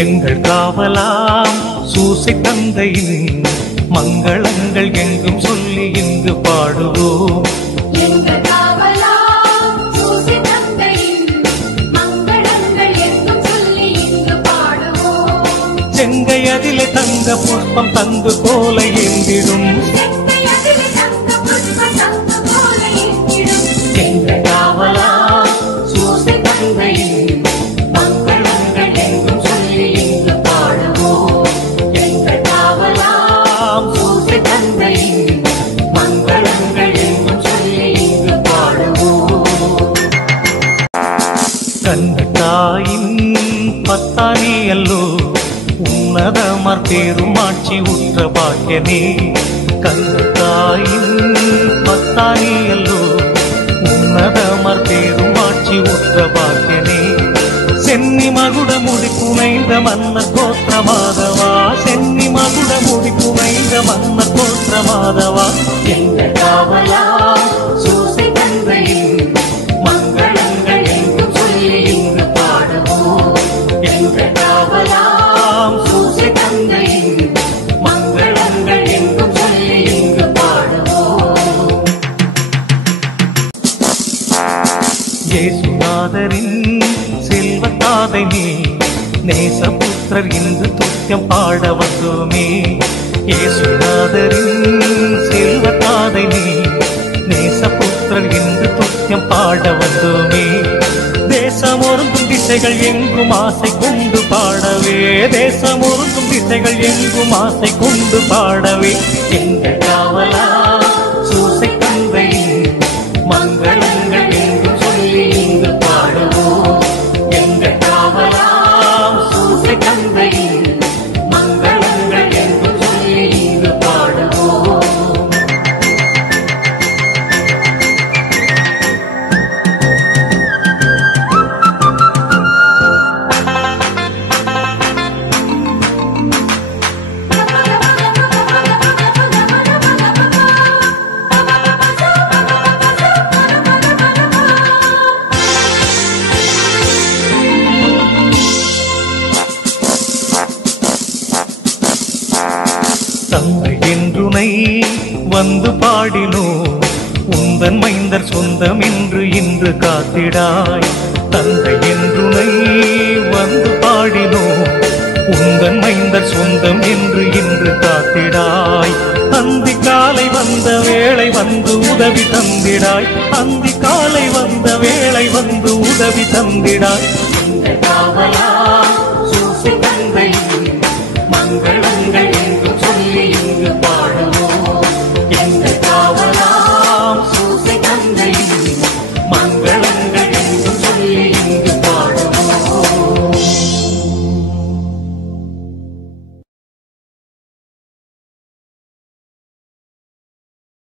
எங்கள் காவலாம் சூசை தந்தையின் மங்களங்கள் எங்கும் சொல்லி இங்கு பாடுவோம். எங்கள் காவலாம் சூசை தந்தையின் மங்களங்கள் எங்கும் சொல்லி இங்கு பாடுவோம். செங்கையதிலே தங்க புஷ்பம் தந்து போல ஏந்திடும் எங்கள் காவலாம் சூசை தந்தையின் மங்களங்கள் எங்கும் சொல்லி இங்கு பாடுவோம். எங்கள் காவலாம் சூசை தந்தையின் மங்களங்கள் எங்கும் சொல்லி இங்கு பாடுவோம். கண்ணதாயின் பத்தானி அல்லோ உன்னதமர் பெருமாட்சி உற்ற பாக்கியனே. கண்ணதாயின் பத்தானி அல்லோ உன்னதமர் பெருமாட்சி உற்ற பாக்கியனே. சென்னி மகுட முடி புனைந்த மன்னர் கோத்திர மாதவா, சென்னி மகுட முடி புனைந்த மன்னர் கோத்திர மாதவா. எங்கள் காவலா சூசை தந்தையின் மங்களங்கள் எங்கும் சொல்லி இங்கு பாடுவோம். எங்கள் காவலாம் சூசை தந்தையின் மங்களங்கள் எங்கும் சொல்லி இங்கு பாடுவோம். இயேசுநாதரின் செல்வத்தாதை நீ நேசபுத்திரர் இன்று துத்தியம் பாட வந்தோமே. இயேசுநாதரின் செல்வத்தாதை நீ நேசபுத்திரர் இன்று துத்தியம் பாட வந்தோமே. தேசம் ஒருங்கும் திசைகள் எங்கும் ஆசை கொண்டு பாடவே, தேசம் ஒருங்கும் திசைகள் எங்கும் ஆசை கொண்டு பாடவே. எங்கள் காவலா சூசை தந்தையின் மங்களங்கள் எங்கும் சொல்லி இங்கு பாடுவோம். எங்கள் காவலாம் சூசை தந்தையின் மங்களங்கள் எங்கும் சொல்லி இங்கு பாடுவோம். தந்தை என்றுனை வந்து பாடினோ, உந்தன் மைந்தர் சொந்தம் என்று இன்று காத்திடாய். தந்தை என்றுனை வந்து பாடினோ, உந்தன் மைந்தர் சொந்தம் என்று இன்று காத்திடாய். அந்தி காலை வந்த வேளை வந்து உதவி தந்திடாய், அந்தி காலை வந்த வேளை வந்து உதவி தந்திடாய். எங்கள் காவலா